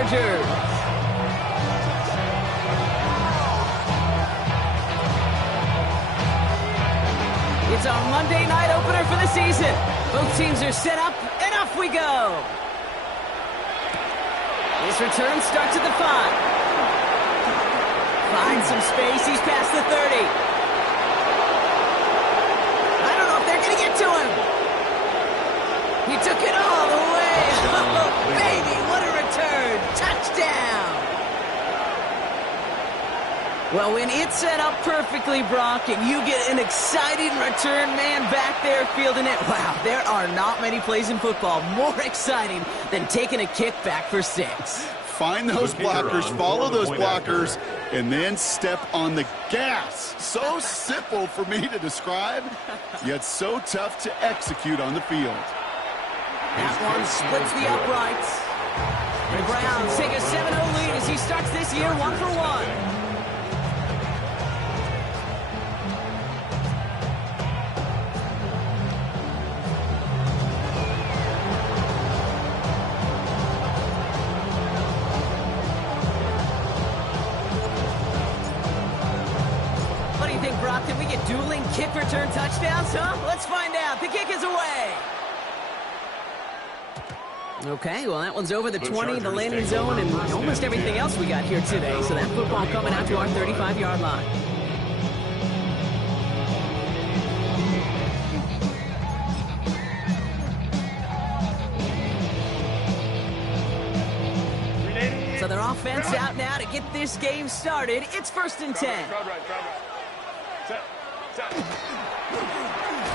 Chargers. It's our Monday night opener for the season. Both teams are set up, and off we go. This return starts at the 5. Finds some space. He's past the 30. I don't know if they're going to get to him. He took it all the way. Oh, baby, what a return. Touchdown. Well, when it's set up perfectly, Brock, and you get an exciting return man back there fielding it, wow, there are not many plays in football more exciting than taking a kick back for 6. Find those blockers, follow those blockers, and then step on the gas. So simple for me to describe, yet so tough to execute on the field. That one splits the uprights. The Browns take a 7-0 lead as he starts this year 1 for 1. Brock, can we get dueling kick return touchdowns, huh? Let's find out. The kick is away. Okay, well, that one's over the 20, the landing zone, and almost everything else we got here today. So that football coming out to our 35-yard line. So their offense out now to get this game started. It's 1st and 10.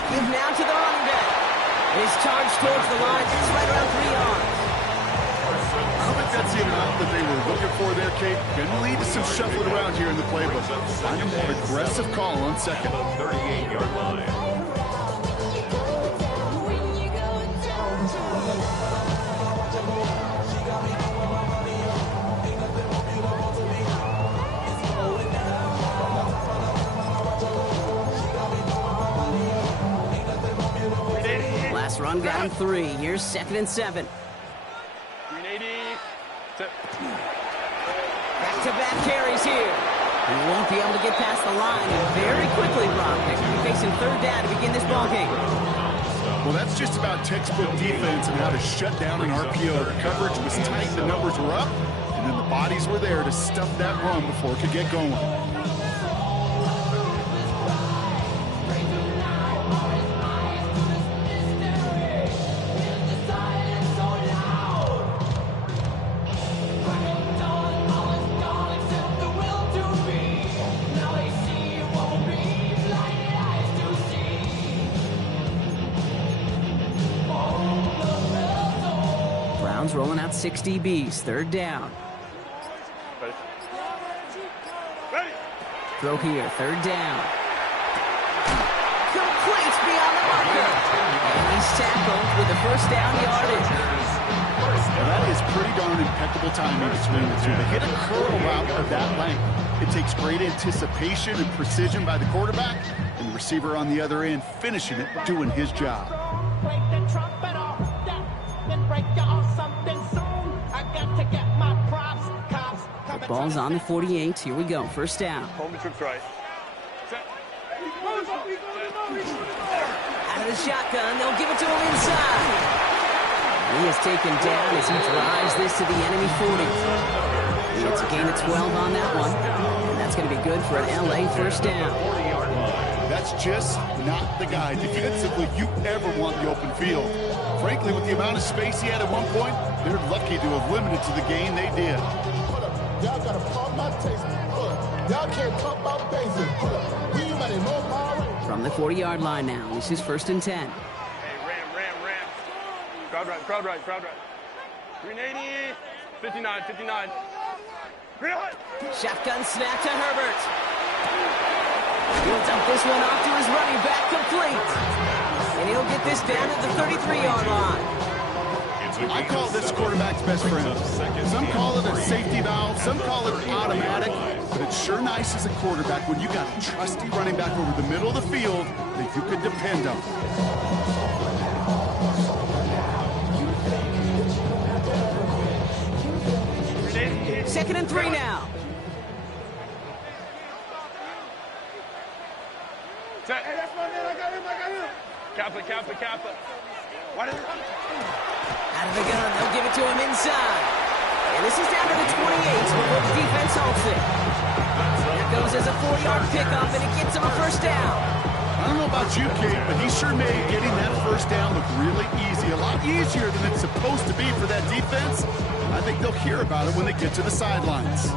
Give now to the running back. His charge towards the line. It's right around 3 yards. I don't think that's the amount that they were looking for there, Kate. Going to lead to some shuffling around here in the playbook. Find a more aggressive call on 2nd. 38-yard line. Run down 3. Here's 2nd and 7. 380. Back-to-back carries here. He won't be able to get past the line. And very quickly, Brock, they're going to be facing 3rd down to begin this ball game. Well, that's just about textbook defense and how to shut down an RPO. The coverage was tight, the numbers were up, and then the bodies were there to stuff that run before it could get going. Rolling out 6 DBs. 3rd down. Ready. Throw here. 3rd down. Complete beyond the marker. And he's tackled with the 1st down yardage. Now that is pretty darn impeccable timing between the two. They hit a curl route of that length. It takes great anticipation and precision by the quarterback, and the receiver on the other end finishing it, doing his job. Break the trumpet off that, then break you off something soon. I got to get my props, cops. The ball's on the 48. Here we go. 1st down. Home the trips right. Out of the shotgun. They'll give it to him inside. He is taken down as he drives this to the enemy 40. It's a gain of 12 on that one. And that's going to be good for an LA 1st down. That's just not the guy defensively you ever want in the open field. Frankly, with the amount of space he had at one point, they're lucky to have limited to the gain they did. Y'all gotta pump my taste. Y'all can't talk about basic. We money more power. From the 40-yard line now. This is 1st and 10. Hey, ram. Crowd right. 380. 59. Shotgun snap to Herbert. He'll dump this one off to his running back, complete. And he'll get this down at the 33-yard line. I call this quarterback's best friend. Some call it a safety valve, some call it automatic, but it's sure nice as a quarterback when you got a trusty running back over the middle of the field that you can depend on. 2nd and 3 now. Set. Hey, that's my man. I got him. Kappa. What is it? Out of the gun, they'll give it to him inside. And this is down to the 28 before the defense halts it. That goes as a 4-yard pickup, and it gets him a first down. I don't know about you, Kate, but he sure made getting that first down look really easy. A lot easier than it's supposed to be for that defense. I think they'll hear about it when they get to the sidelines.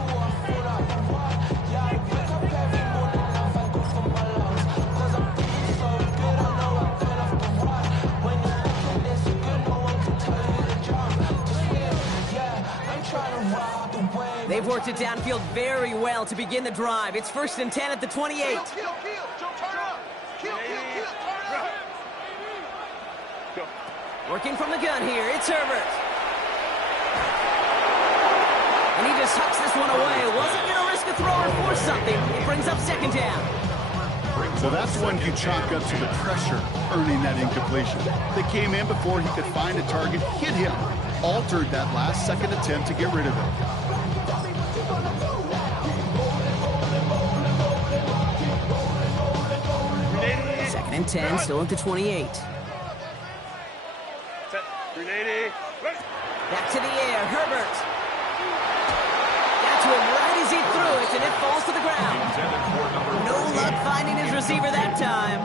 They've worked it downfield very well to begin the drive. It's 1st and 10 at the 28. Kill, turn up. Kill, turn up. Go. Working from the gun here, it's Herbert. And he just hucks this one away. Wasn't going to risk a throw or force something. It brings up 2nd down. So that's one you chalk up to the pressure earning that incompletion. They came in before he could find a target, hit him, altered that last second attempt to get rid of it. 2nd and 10, still at the 28. Set. 380. Ready. Back to the air, Herbert. Got to him right as he threw it, and it falls to the ground. No luck finding his receiver that time.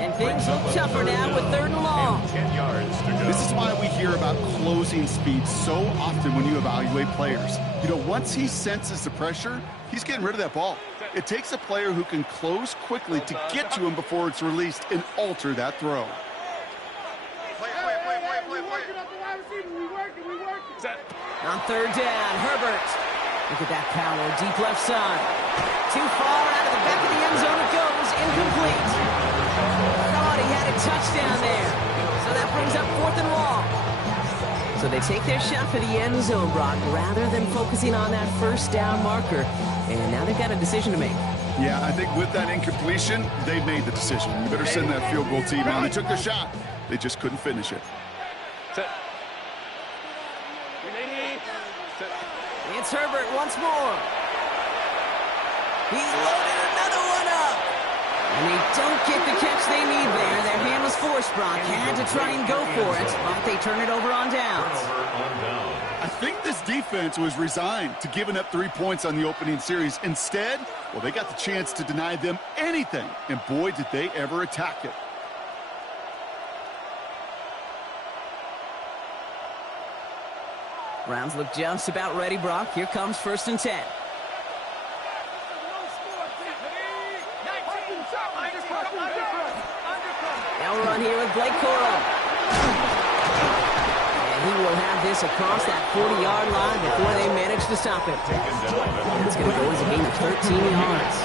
And things look tougher now with 3rd and long. 10 yards to go. This is why we hear about closing speed so often when you evaluate players. You know, once he senses the pressure, he's getting rid of that ball. It takes a player who can close quickly to get to him before it's released and alter that throw. Set. On 3rd down, Herbert. Look at that power, deep left side. Too far out of the back of the end zone it goes, incomplete. Thought he had a touchdown there. So that brings up 4th and long. So they take their shot for the end zone, Brock, rather than focusing on that first down marker. And now they've got a decision to make. Yeah, I think with that incompletion, they made the decision. You better send that field goal team out. They took their shot. They just couldn't finish it. Set. 380. Set. It's Herbert once more. He's loaded another one up. And they don't get the catch they need there. Their hand was forced, Brock. Had to try and go for it, but they turn it over on downs. I think this defense was resigned to giving up 3 points on the opening series. Instead, well, they got the chance to deny them anything. And boy, did they ever attack it. Browns look just about ready, Brock. Here comes 1st and 10. Now we're on here with Blake Corum. And he will have this across that 40-yard line before they manage to stop it. It's going to go as a gain of 13 yards.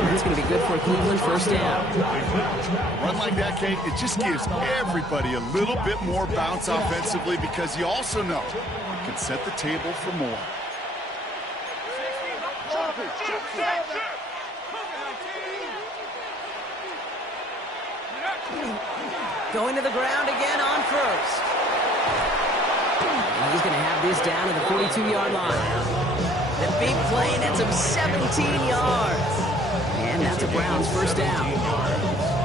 And that's going to be good for Cleveland 1st down. A run like that, Kate, it just gives everybody a little bit more bounce offensively because you also know you can set the table for more. Going to the ground again on 1st. And he's going to have this down to the 42-yard line. The big play nets him 17 yards. And that's a Browns 1st down.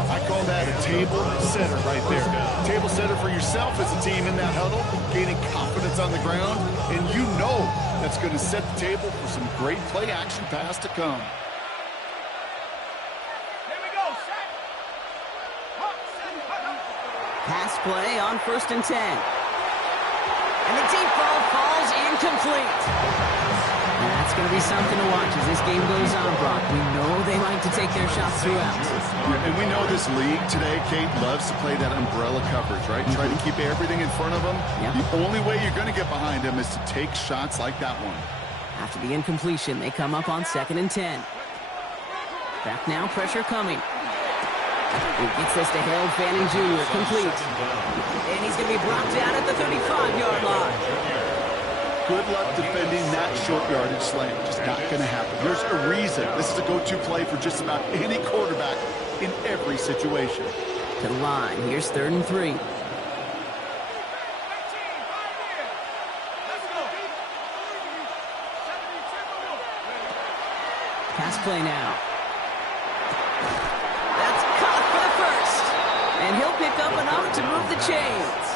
I call that a table setter right there. Table setter for yourself as a team in that huddle, gaining confidence on the ground, and you know that's going to set the table for some great play action pass to come. Pass play on 1st and 10. And the deep ball falls incomplete. And that's going to be something to watch as this game goes on, Brock. We know they like to take their shots throughout. Yeah, and we know this league today, Kate, loves to play that umbrella coverage, right? Try to keep everything in front of them. Yep. The only way you're going to get behind them is to take shots like that one. After the incompletion, they come up on 2nd and 10. Back now, pressure coming. He gets this to Harold Fanning Jr. complete. And he's going to be brought down at the 35-yard line. Good luck defending that short yardage slant. Just not going to happen. There's a reason. This is a go-to play for just about any quarterback in every situation. To the line. Here's 3rd and 3. Pass play now. That's caught for the first. And he'll pick up enough to move the chains.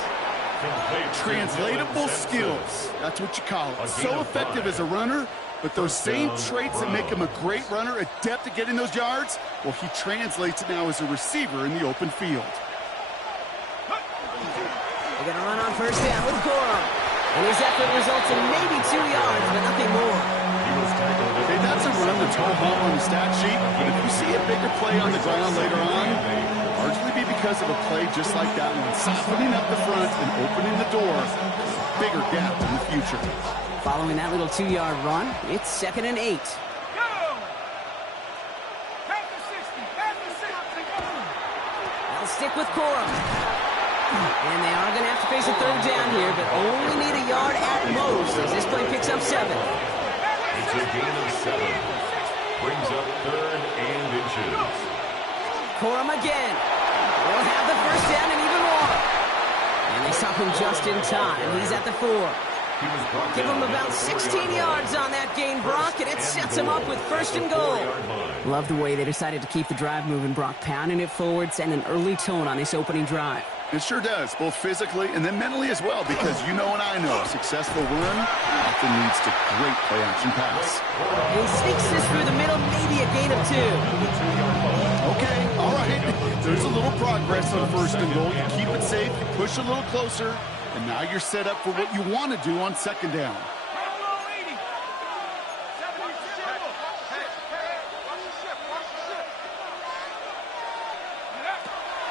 Translatable skills. That's what you call it. So effective as a runner, but those same traits that make him a great runner, adept at getting those yards, well, he translates it now as a receiver in the open field. They're going to run on first down with Corum. And his effort results in maybe 2 yards, but nothing more. Okay, that's a run that's ho-hum on the stat sheet, but if you see a bigger play on the ground later on, it'll largely be because of a play just like that one, softening up the front and opening the door, bigger gap in the future. Following that little 2-yard run, it's 2nd and 8. They'll stick with Corum. And they are going to have to face a 3rd down here, but only need a yard at most as this play picks up 7. It's a gain of 7. Brings up 3rd and inches. Corum again. Will have the first down and even more. And they stop him just in time. He's at the 4. Give him about 16 yards on that gain, Brock, and it sets him up with 1st and goal. Love the way they decided to keep the drive moving, Brock, pounding it forward, send an early tone on this opening drive. It sure does, both physically and then mentally as well, because you know and I know a successful run often leads to great play-action pass. He sneaks this through the middle, maybe a gain of 2. Okay, all right. There's a little progress on 1st and goal. You keep it safe, you push a little closer, and now you're set up for what you want to do on 2nd down.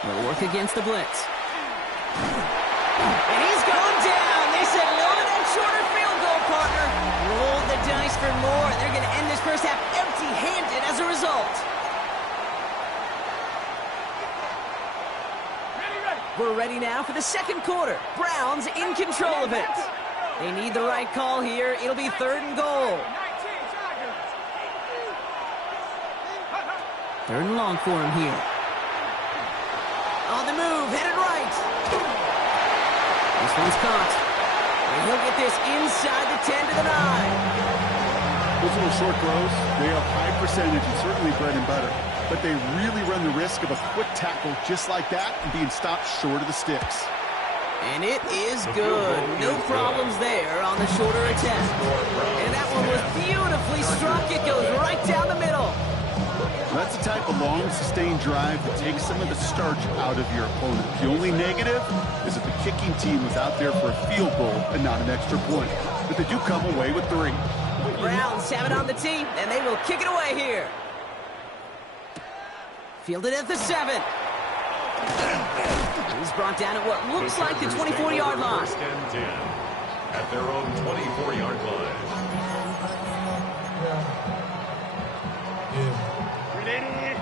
They'll work against the blitz. And he's going down. They said no to that shorter field goal, partner. Roll the dice for more. They're going to end this first half empty-handed as a result. We're ready now for the 2nd quarter. Browns in control of it. They need the right call here. It'll be 3rd and goal. 3rd and long for him here. On the move, headed right. This one's caught. And he'll get this inside the 10 to the 9. Those little short throws, they are high percentage and certainly bread and butter. But they really run the risk of a quick tackle just like that and being stopped short of the sticks. And it is good. No problems there on the shorter attempt. And that one was beautifully struck. It goes right down the middle. That's the type of long, sustained drive that takes some of the starch out of your opponent. The only negative is if the kicking team was out there for a field goal and not an extra point. But they do come away with 3. Browns have it on the tee, and they will kick it away here. Fielded at the 7. He's brought down at what looks like the 24-yard line. 1st and 10 at their own 24-yard line.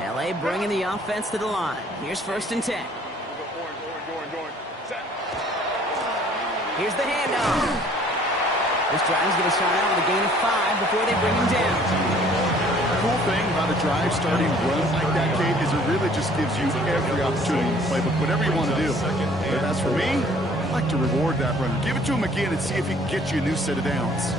LA bringing the offense to the line. Here's 1st and 10. Here's the handoff. This drive is going to start out with a gain of 5 before they bring him down. The cool thing about a drive starting run like that, Kate, is it really just gives you every opportunity to play, but whatever you want to do. But as for me, I like to reward that runner. Give it to him again and see if he can get you a new set of downs.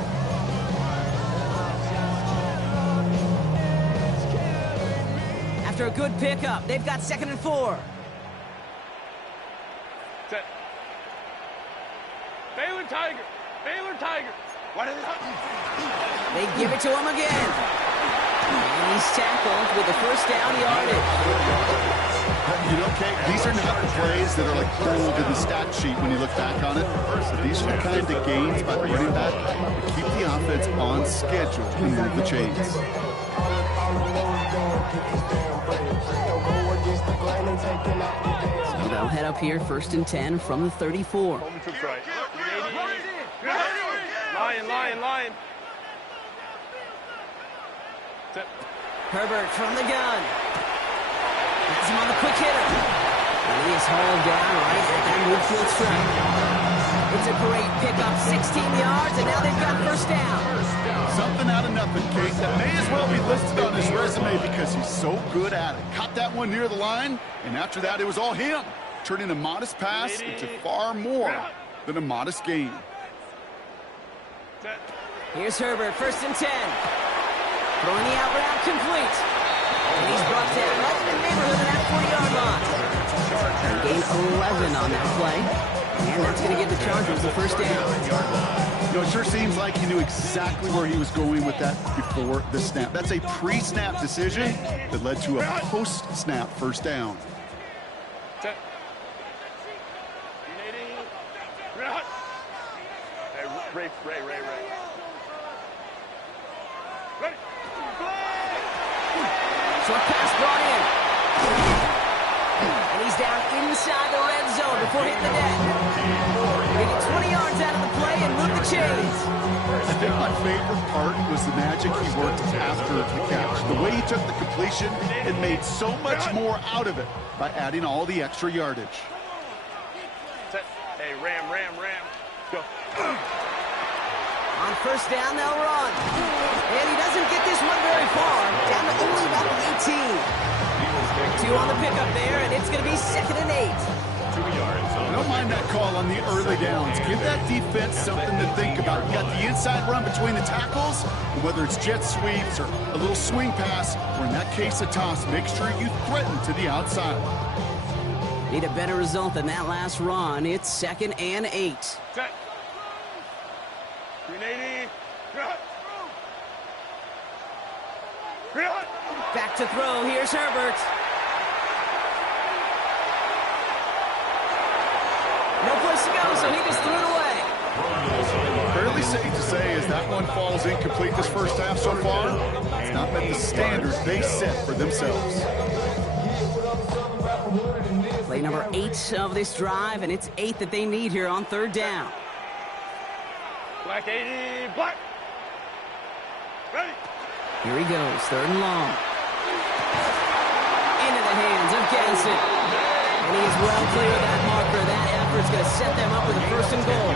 After a good pickup, they've got 2nd and 4. Set. Baylor Tiger. Baylor Tiger. What is it? They give it to him again. And he's tackled with the 1st down yardage. You know, Kate, these are not the plays that are like bold in the stat sheet when you look back on it. But these are the kind of gains by the running back that keep the offense on schedule and move the chains. So they'll head up here 1st and 10 from the 34. Lion. Herbert from the gun. Has him on the quick hitter. And he is hauled down right at that midfield stripe. It's a great pickup, 16 yards, and now they've got 1st down. Something out of nothing, Kate. That may as well be listed on his resume because he's so good at it. Caught that one near the line, and after that, it was all him. Turning a modest pass into far more than a modest gain. Here's Herbert, 1st and 10. Throwing the out route complete. And he's brought down right in the neighborhood of that 40-yard line. And gain 11 on that play. And that's going to give the Chargers the first down. You know, it sure seems like he knew exactly where he was going with that before the snap. That's a pre-snap decision that led to a post-snap first down. Hey, Ray. Ready. Short pass brought in. And he's down inside the red zone before hitting the net. They get 20 yards out of the play and move the chains. I think my favorite part was the magic he worked after the catch. The way he took the completion and made so much more out of it by adding all the extra yardage. Hey, Ram. Go. On first down, they'll run. And he doesn't get this one very far. Down to only about the 18. 2 on the pickup there, and it's going to be 2nd and 8. 2 yards. I don't mind that call on the early downs. Give that defense something to think about. You got the inside run between the tackles, and whether it's jet sweeps or a little swing pass, or in that case a toss, make sure you threaten to the outside. Need a better result than that last run. It's 2nd and 8. Set. 380. Back to throw. Here's Herbert. No place to go, so he just threw it away. Fairly safe to say as that one falls incomplete this first half so far, it's not met the standards they set for themselves. Play number 8 of this drive, and it's 8 that they need here on 3rd down. Black 80, black. Ready. Here he goes, 3rd and long. Into the hands of Gadsden. And he is well clear of that marker. That effort's going to set them up with a 1st and goal.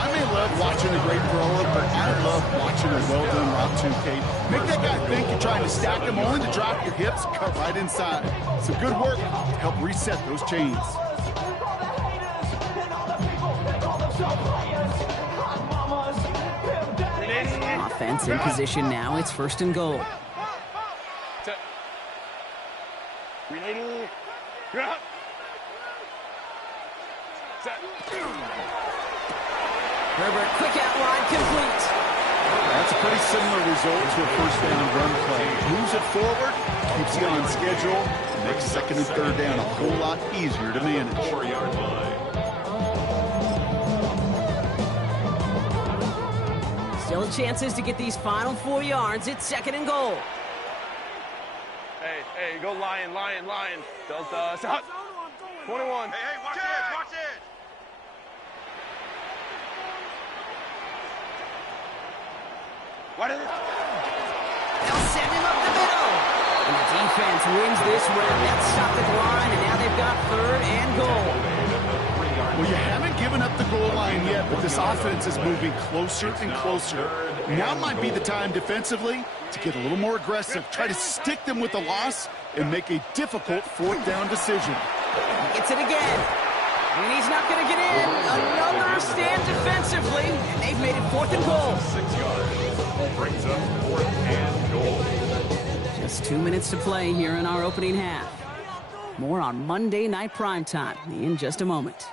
I may love watching a great thrower, but I love watching a well-done route too, Kate. Make that guy think you're trying to stack him, only to drop your hips, cut right inside. Some good work to help reset those chains. Offense in position now. It's 1st and goal. Set. 380. Set. Herbert, quick outline, complete. That's a pretty similar result to a first down run play. Moves it forward, keeps you on schedule, makes 2nd and 3rd down a whole lot easier to manage. 4-yard line. Still chances to get these final 4 yards. It's 2nd and goal. Hey, go Lion. Delta, stop. 21. Hey, watch it. What is it? They'll send him up the middle. And the defense wins this round. That's stopped at the line, and now they've got 3rd and goal. Well, you haven't given up the goal line yet, but this offense is moving closer and closer. Now might be the time defensively to get a little more aggressive, try to stick them with the loss, and make a difficult 4th down decision. Gets it again. And he's not going to get in. Another stand defensively. And they've made it 4th and goal. 6 yards. Brings up 4th and goal. Just 2 minutes to play here in our opening half. More on Monday Night Primetime in just a moment.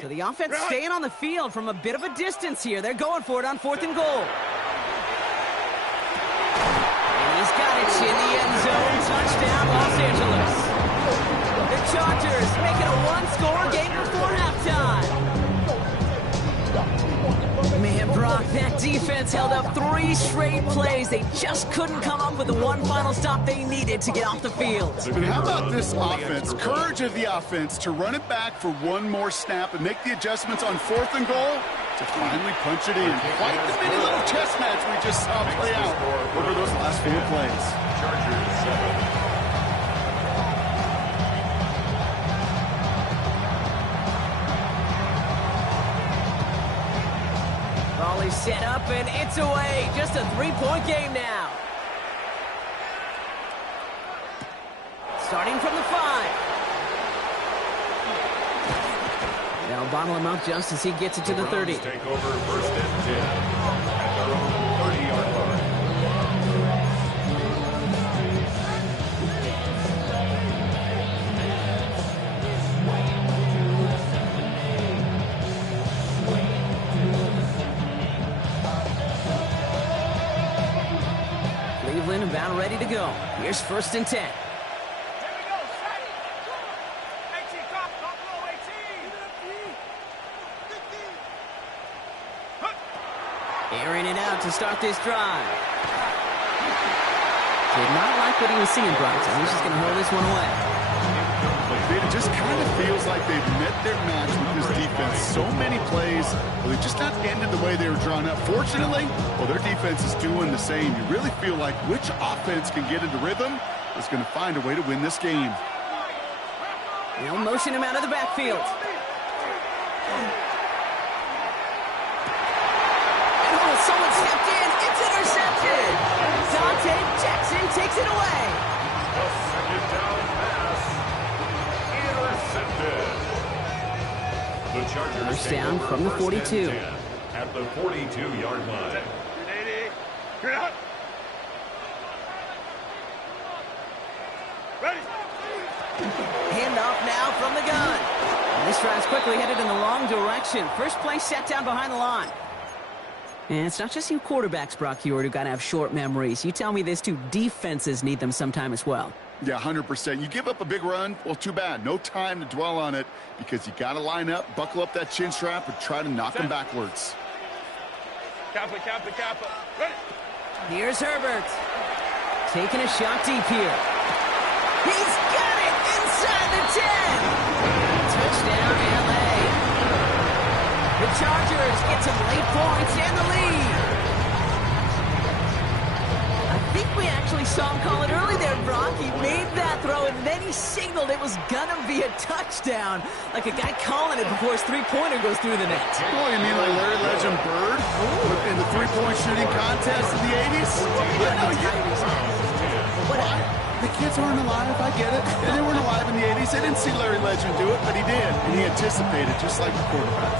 So the offense staying on the field from a bit of a distance here. They're going for it on 4th and goal. And he's got it in the end zone. Touchdown, Los Angeles. The Chargers make it a 1-score game before halftime. Man, Brock, That defense held up 3 straight plays. They just couldn't come up with the one final stop they needed to get off the field. And how about this offense? Courage of the offense to run it back for one more snap and make the adjustments on 4th and goal to finally punch it in. Quite the mini little chess match we just saw play out over those last 4 plays. Chargers 7. Ball is set up, and it's away. Just a 3-point game now. Starting from the 5. They'll bottle him up just as he gets it to the 30. Take over 1st and 10 at their own 30-yard line. Cleveland about ready to go. Here's 1st and 10. Airing it out to start this drive. Did not like what he was seeing, Bronson. He's just going to hold this one away. It just kind of feels like they've met their match with this defense. So many plays, well, they just not ended the way they were drawn up. Fortunately, well, their defense is doing the same. You really feel like which offense can get into rhythm is going to find a way to win this game. They'll motion him out of the backfield. Someone stepped in. It's intercepted. Dante Jackson takes it away. A 2nd down pass. Intercepted. The Chargers First down take over from the 1st and 42. 10 at the 42-yard line. Ready. Handoff now from the gun. And this drive's quickly headed in the wrong direction. First play set down behind the line. And it's not just you quarterbacks, Brock Heward, who got to have short memories. You tell me this too, defenses need them sometime as well. Yeah, 100%. You give up a big run, well, too bad. No time to dwell on it because you got to line up, buckle up that chin strap, and try to knock them backwards. Kappa. Ready. Here's Herbert. Taking a shot deep here. He's got it inside the 10. Touchdown, L.A. The Chargers get some late points and the lead. I think we actually saw him call it early there, Brock. He made that throw, and then he signaled it was going to be a touchdown. Like a guy calling it before his three-pointer goes through the net. Oh, you mean like Larry Legend Bird in the three-point shooting contest in the 80s? The kids aren't alive, I get it. And they weren't alive in the 80s. They didn't see Larry Legend do it, but he did. And he anticipated, just like the quarterback.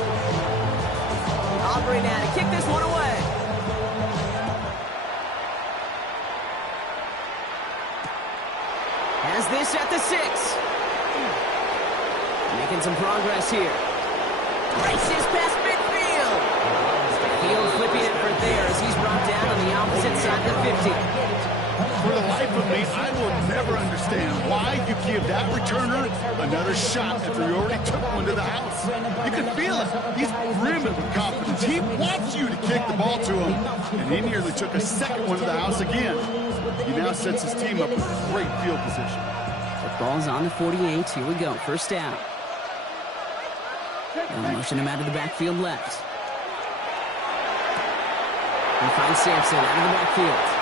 Aubrey now to kick this one away. Has this at the 6. Making some progress here. Races past midfield. Field flipping it for there as he's brought down on the opposite side of the 50. For the life of me, I will never understand why you give that returner another shot after you already took one to the house. You can feel it. He's brimming with confidence. He wants you to kick the ball to him, and he nearly took a second one to the house again. He now sets his team up with great field position. The ball's on the 48. Here we go. First down. They'll motion him out of the backfield left. He finds Sampson out of the backfield.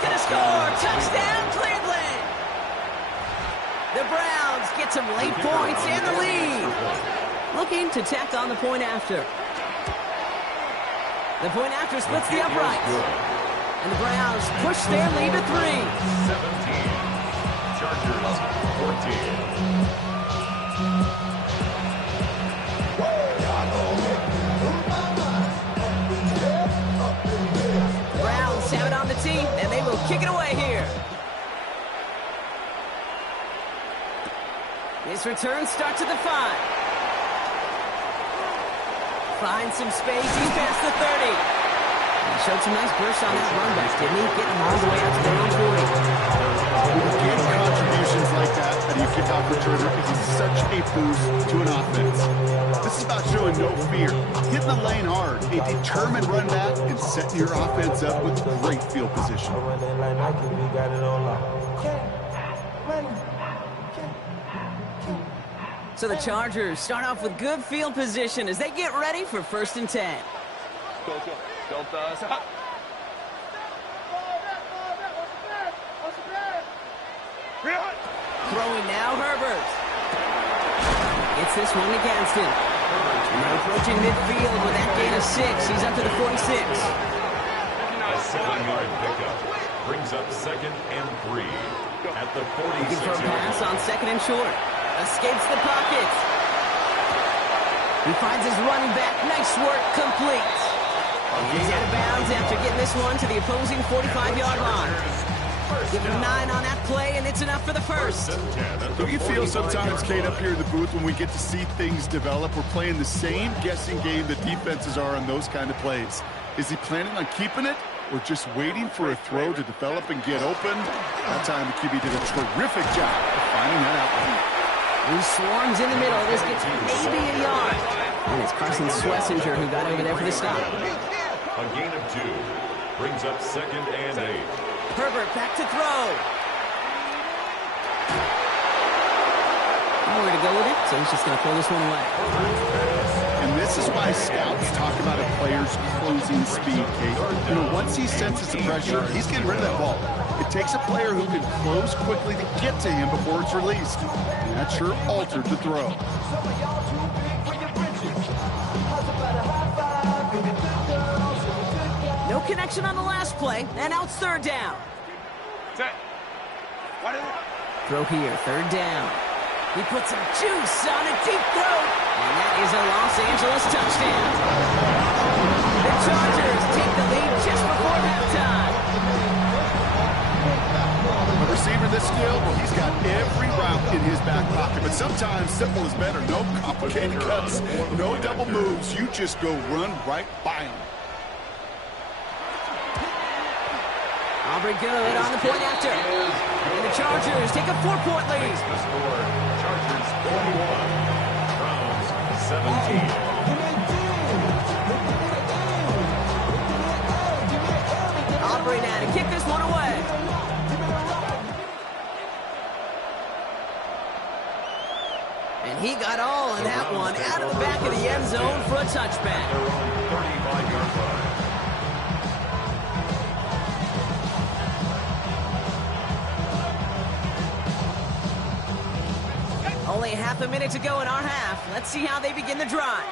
Going to score. Touchdown, Cleveland. The Browns get some late points and the lead. Looking to tack on the point after. The point after splits the uprights. And the Browns push their lead to 3. 17. Chargers 14. Have it on the team, and they will kick it away here. This return starts at the 5. Finds some space. He's past the 30. He showed some nice bursts on that run back, didn't he? Getting them all the way out to their own 40. Getting contributions like that, and you kick off returner is such a boost to an offense. This is about showing no fear, hitting the lane hard, a determined run back, and setting your offense up with great field position. So the Chargers start off with good field position as they get ready for 1st and 10. Don't stop. Throwing now, Herbert. Gets this one against him. And they're approaching midfield with that gain of 6. He's up to the 46. A 7-yard pickup brings up 2nd and 3 at the 46. Looking for a pass on 2nd and short. Escapes the pocket. He finds his running back. Nice work, complete. He's out of bounds after getting this one to the opposing 45-yard line. Give him 9 on that play, and it's enough for the first. Don't you feel sometimes, Kate, up here in the booth when we get to see things develop, we're playing the same guessing game that defenses are on those kind of plays? Is he planning on keeping it or just waiting for a throw to develop and get open? That time the QB did a terrific job of finding that outlet. He swarms in the middle. This gets maybe a yard. And it's Carson Schlesinger who got over there for the stop. A gain of 2 brings up 2nd and 8. Herbert back to throw. Nowhere to go with it, so he's just going to throw this one away. And this is why scouts talk about a player's closing speed, Kate. You know, once he senses the pressure, he's getting rid of that ball. It takes a player who can close quickly to get to him before it's released. And that sure altered the throw. No connection on the last play, and now it's 3rd down. Throw here, 3rd down. He puts some juice on a deep throw, and that is a Los Angeles touchdown. The Chargers take the lead just before halftime. A receiver this skilled, well, he's got every route in his back pocket, but sometimes simple is better. No complicated cuts, no double moves. You just go run right by him. Aubrey good on the point after. And the Chargers take a 4-point lead. The score, Chargers 41, Browns 17. Aubrey now to kick this one away. And he got all of that one out of the back of the end zone for a touchback. Their own 35-yard line. Only half a minute to go in our half. Let's see how they begin the drive.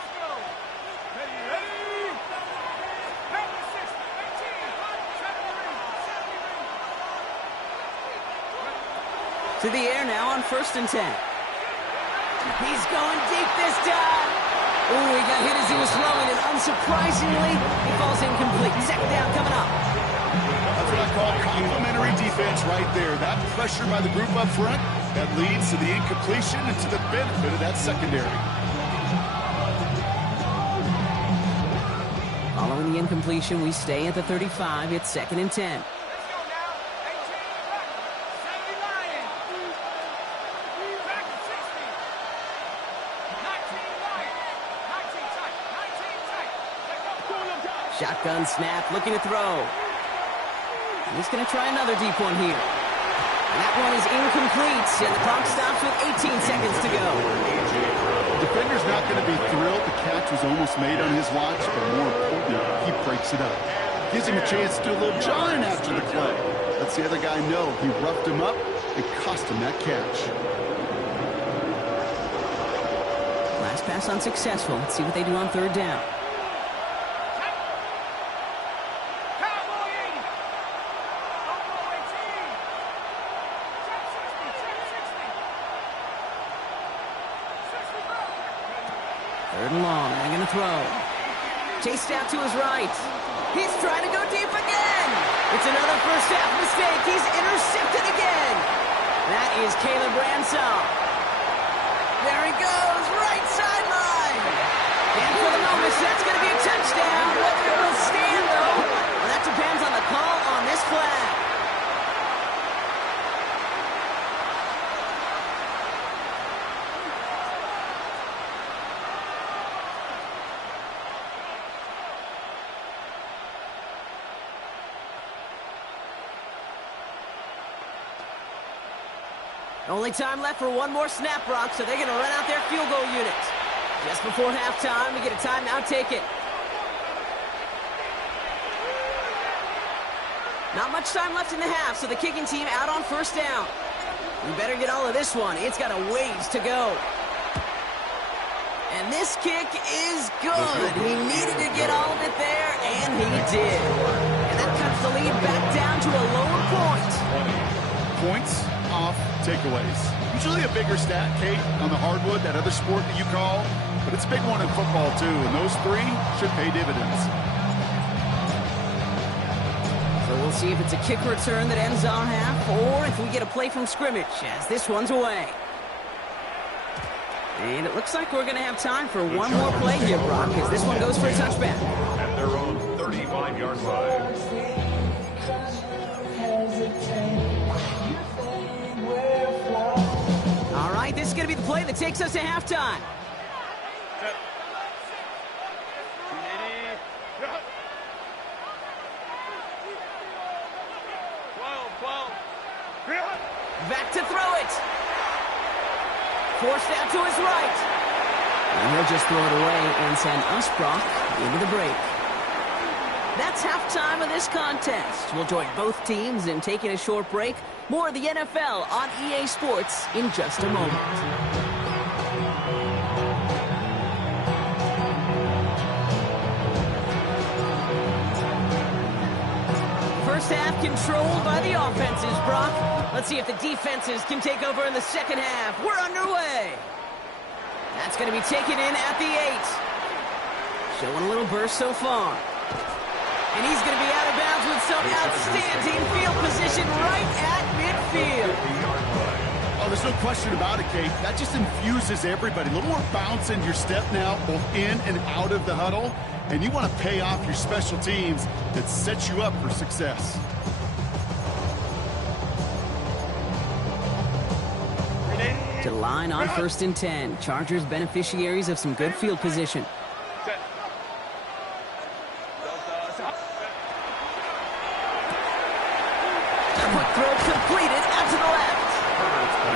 To the air now on 1st and 10. He's going deep this time. Ooh, he got hit as he was throwing, and unsurprisingly, he falls incomplete. 2nd down coming up. That's what I call complimentary defense right there. That pressure by the group up front, that leads to the incompletion and to the benefit of that secondary. Following the incompletion, we stay at the 35. It's 2nd and 10. Shotgun snap, looking to throw. He's going to try another deep one here. And that one is incomplete, and the clock stops with 18 seconds to go. The defender's not going to be thrilled. The catch was almost made on his watch, but more importantly, he breaks it up. Gives him a chance to do a little jawing after the play. Lets the other guy know he roughed him up and cost him that catch. Last pass unsuccessful. Let's see what they do on 3rd down. Third and long, and they're going to throw. Chased out to his right. He's trying to go deep again. It's another first half mistake. He's intercepted again. That is Caleb Ransom. There he goes, right sideline. And for the moment, that's going to be a touchdown. Whether it will stand, though, well, that depends on the call on this flag. Only time left for one more snap, Brock, so they're going to run out their field goal unit. Just before halftime, we get a timeout taken. Not much time left in the half, so the kicking team out on first down. We better get all of this one. It's got a ways to go. And this kick is good. He needed to get all of it there, and he did. And that cuts the lead back down to a lower point. Points off takeaways. Usually a bigger stat, Kate, on the hardwood, that other sport that you call. But it's a big one in football, too. And those three should pay dividends. So we'll see if it's a kick return that ends our half, or if we get a play from scrimmage, as this one's away. And it looks like we're going to have time for one more play here, Brock, as this one goes for a touchback. At their own 35-yard line. All right, this is going to be the play that takes us to halftime. Back to throw it. Forced out to his right. And he'll just throw it away and send us, Brock, into the break. That's halftime of this contest. We'll join both teams in taking a short break. More of the NFL on EA Sports in just a moment. First half controlled by the offenses, Brock. Let's see if the defenses can take over in the second half. We're underway. That's going to be taken in at the 8. Showing a little burst so far. And he's going to be out of bounds with some outstanding field position right at midfield. Oh, there's no question about it, Kate. That just infuses everybody. A little more bounce in your step now, both in and out of the huddle. And you want to pay off your special teams that sets you up for success. To the line on 1st and 10. Chargers beneficiaries of some good field position. Quick throw completed out to the left.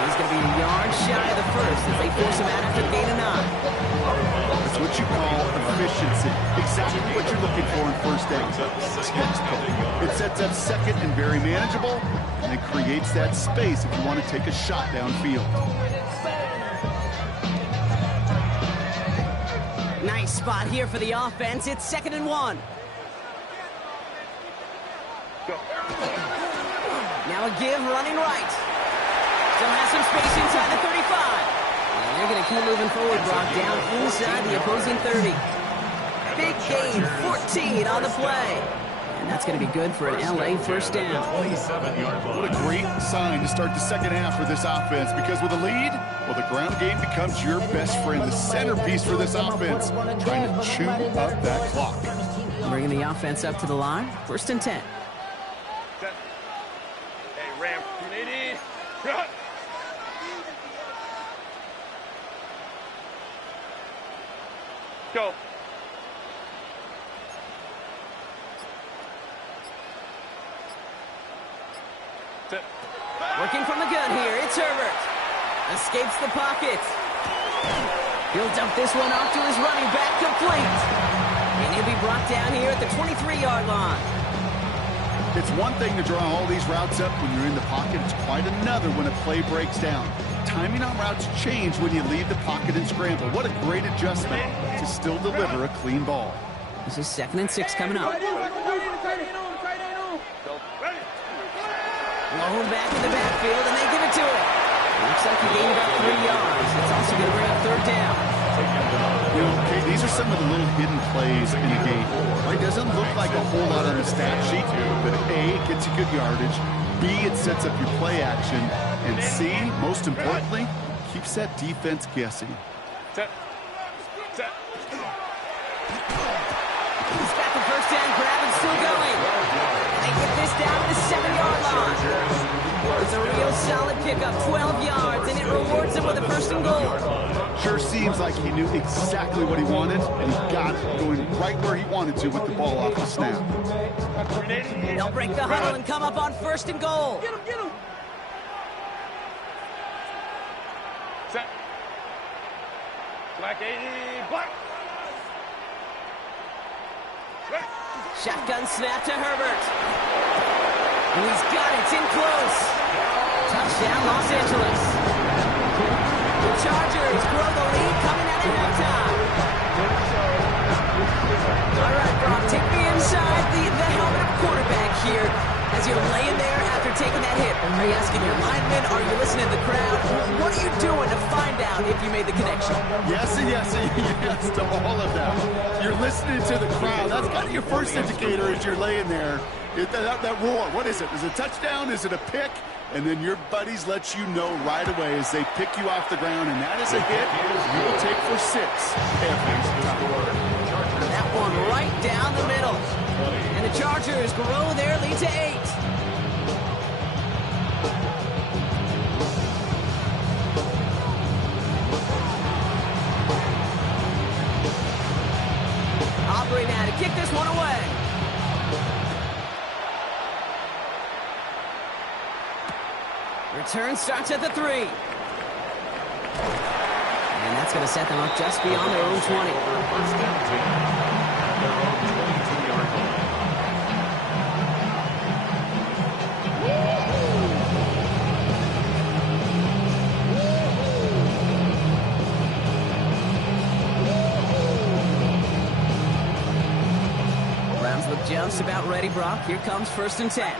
He's going to be a yard shy of the first as they force him out after the gain of 9. That's what you call efficiency. Exactly what you're looking for in first down. It sets up second and very manageable, and it creates that space if you want to take a shot downfield. Nice spot here for the offense. It's 2nd and 1. Now a give running right. Still has some space inside the 35. And they're going to keep moving forward, Brock, down inside the opposing 30. Big gain, 14 on the play. And that's going to be good for an LA first down. What a great sign to start the second half for this offense, because with a lead, well, the ground game becomes your best friend, the centerpiece for this offense, trying to chew up that clock. Bringing the offense up to the line, 1st and 10. Go. Working from the gun here, it's Herbert. Escapes the pocket. He'll dump this one off to his running back, complete. And he'll be brought down here at the 23-yard line. It's one thing to draw all these routes up when you're in the pocket. It's quite another when a play breaks down. Timing on routes change when you leave the pocket and scramble. What a great adjustment to still deliver a clean ball. This is 2nd and 6 coming up. Blown back in the backfield, and they give it to him. Looks like he gained about 3 yards. It's also going to bring up 3rd down. You know, okay, these are some of the little hidden plays in the game. It doesn't look like a whole lot on the stat sheet, but A, it gets you good yardage. B, it sets up your play action. And C, most importantly, keeps that defense guessing. He's got the first down grab and still going. They get this down to the 7-yard line. It's a real solid pickup, 12 yards, and it rewards him with a 1st and goal. Sure seems like he knew exactly what he wanted, and he got it going right where he wanted to with the ball off the snap. They'll break the huddle and come up on 1st and goal. Get him, get him. Set. Black 80. Black. Set. Shotgun snap to Herbert. And he's got it. It's in close. Touchdown, Los Angeles. The Chargers grow the lead coming out of halftime. All right, Brock, take me inside the helmet of quarterback here as you're laying there after taking that hit. Are you asking your linemen? Are you listening to the crowd? What are you doing to find out if you made the connection? Yes and yes and yes to all of that. You're listening to the crowd. That's kind of your first indicator as you're laying there. That roar, what is it? Is it a touchdown? Is it a pick? And then your buddies let you know right away as they pick you off the ground, and that is a hit you will take for 6 every time. That one right down the middle. And the Chargers grow their lead to 8. Aubrey now to kick this one away. Return starts at the 3. And that's going to set them up just beyond their own 20. First down 10 at their own 22-yard line. Browns look just about ready, Brock. Here comes 1st and 10.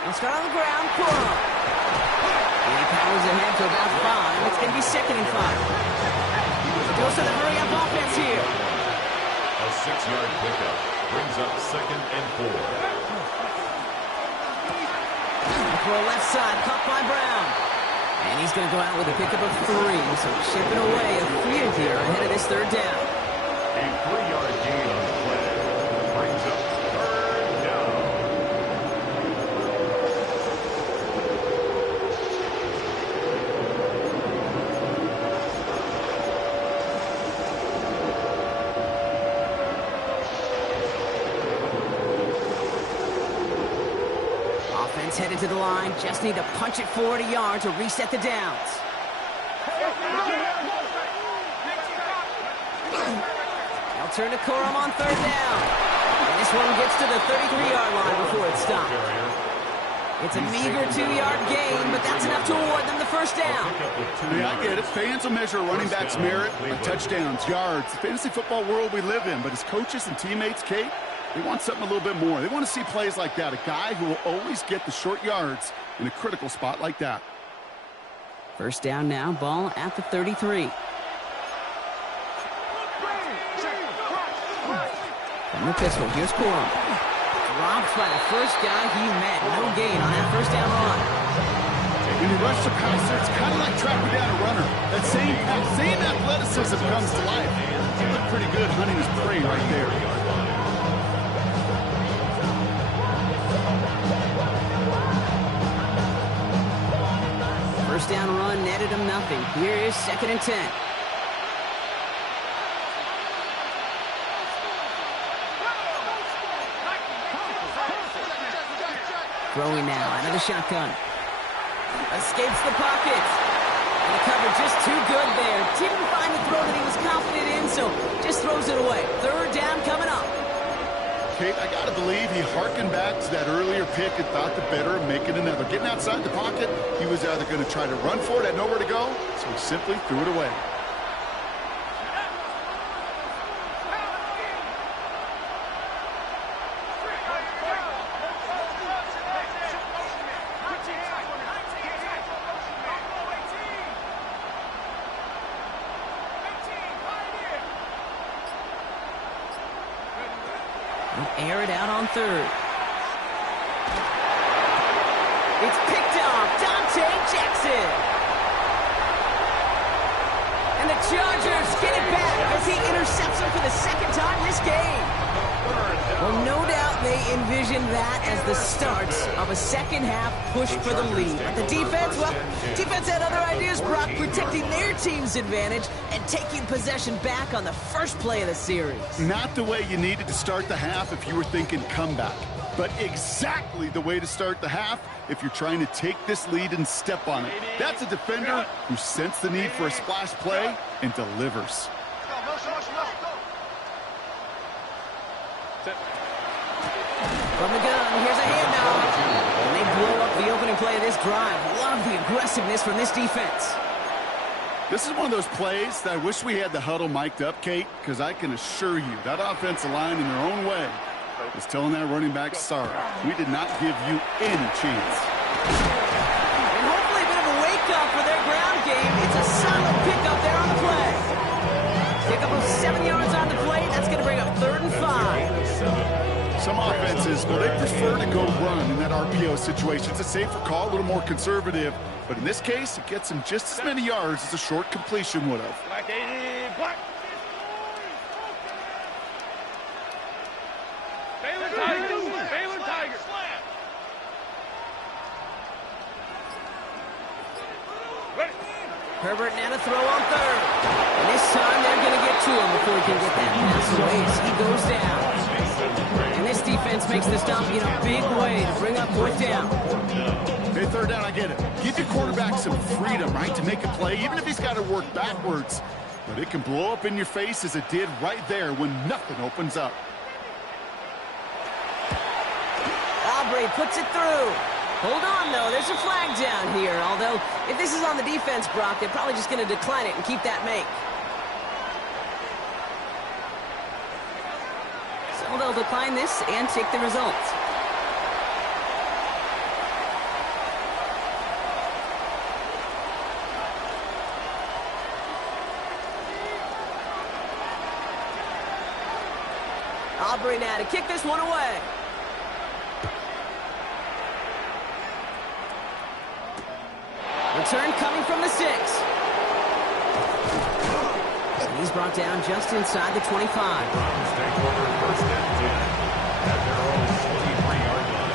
They'll start on the ground, Cora. And he powers ahead to about 5. It's going to be 2nd and 5. Goes to the hurry-up offense here. A 6-yard pickup brings up 2nd and 4. For a left side, caught by Brown. And he's going to go out with a pickup of 3. So chipping away a few here ahead of this 3rd down. A 3-yard gain on the play brings up 3rd down. Offense headed to the line. Just need to punch it forward a yard to reset the downs. They'll turn to Corum on 3rd down. And this one gets to the 33-yard line before it stops. It's a meager 2-yard gain, but that's enough to award them the 1st down. Yeah, I get it. Fans will measure a running back's merit by touchdowns, yards, the fantasy football world we live in. But as coaches and teammates, Kate, they want something a little bit more. They want to see plays like that, a guy who will always get the short yards in a critical spot like that. 1st down now, ball at the 33. From the pistol, here's Corum. Dropped by the first guy he met. No gain on that 1st down run. When you rush the passer, it's kind of like tracking down a runner. That same athleticism comes to life. He looked pretty good hunting his prey right there. First down run netted him nothing. Here is 2nd and 10. Throwing now out of the shotgun. Escapes the pocket. And the cover just too good there. Didn't find the throw that he was confident in, so just throws it away. 3rd down coming up. Kate, I got to believe he hearkened back to that earlier pick and thought the better of making another. Getting outside the pocket, he was either going to try to run for it, had nowhere to go, so he simply threw it away. Air it out on 3rd. It's picked off. Dante Jackson. And the Chargers get it back as he intercepts him for the 2nd time this game. Well, no doubt they envision that as the start of a second-half push for the lead. But the defense, well, defense had other ideas, Brock, protecting their team's advantage and taking possession back on the first play of the series. Not the way you needed to start the half if you were thinking comeback, but exactly the way to start the half if you're trying to take this lead and step on it. That's a defender who sensed the need for a splash play and delivers. From the gun, here's a handoff. And they blow up the opening play of this drive. Love the aggressiveness from this defense. This is one of those plays that I wish we had the huddle mic'd up, Kate, because I can assure you that offensive line in their own way is telling that running back, sorry, we did not give you any chance. And hopefully a bit of a wake-up for their ground game. It's a solid pickup there on the play. Pickup of 7 yards on the play. That's going to bring up 3rd and 5. Some offenses, well, they prefer to go run in that RPO situation. It's a safer call, a little more conservative. But in this case, it gets him just as many yards as a short completion would have. Black 80, black. Baylor Tigers, Baylor Tigers. Ready. Herbert now to throw on 3rd. And this time they're going to get to him before he can get that pass away as he goes down. And this defense makes the stop in a big way to bring up 4th down. Hey, 3rd down, I get it. Give your quarterback some freedom, right, to make a play, even if he's got to work backwards. But it can blow up in your face as it did right there when nothing opens up. Aubrey puts it through. Hold on, though. There's a flag down here. Although, if this is on the defense, Brock, they're probably just going to decline it and keep that make. So they'll decline this and take the result. Aubrey now to kick this one away. Return coming from the 6. And he's brought down just inside the 25. Browns take over 1st and 10 at their own 23-yard line.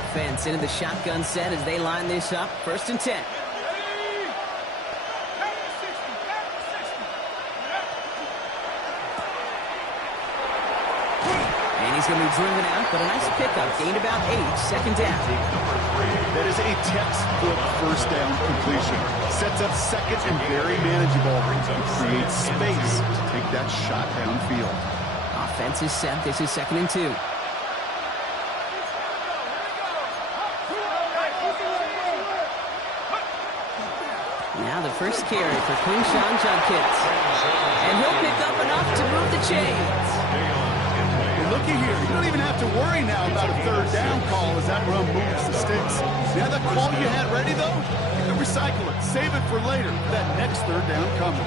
Offense into the shotgun set as they line this up. 1st and 10. He's going to be driven out, but a nice pickup. Gained about 8, 2nd down. That is a textbook 1st down completion. Sets up 2nd and very manageable. Creates space to take that shot downfield. Offense is set. This is 2nd and 2. Now the first carry for Quinshawn Judkins. And he'll pick up enough to move the chains. Looky here, you don't even have to worry now about a 3rd down call as that run moves the sticks. Now that call you had ready, though, you can recycle it. Save it for later, for that next 3rd down coming.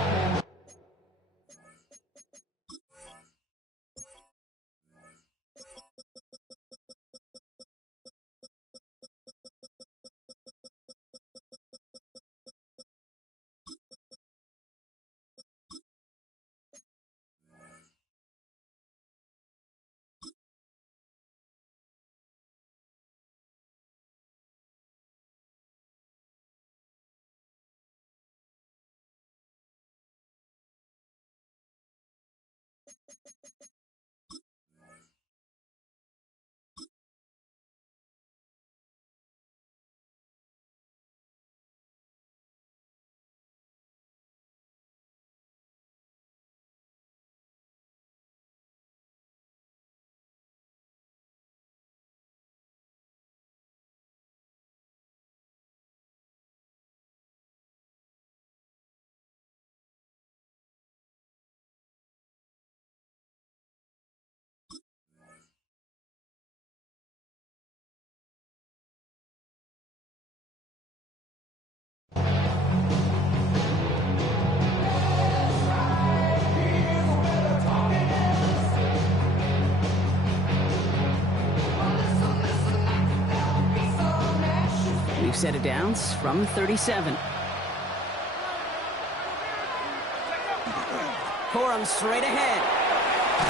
Set of downs from 37. Corum straight ahead.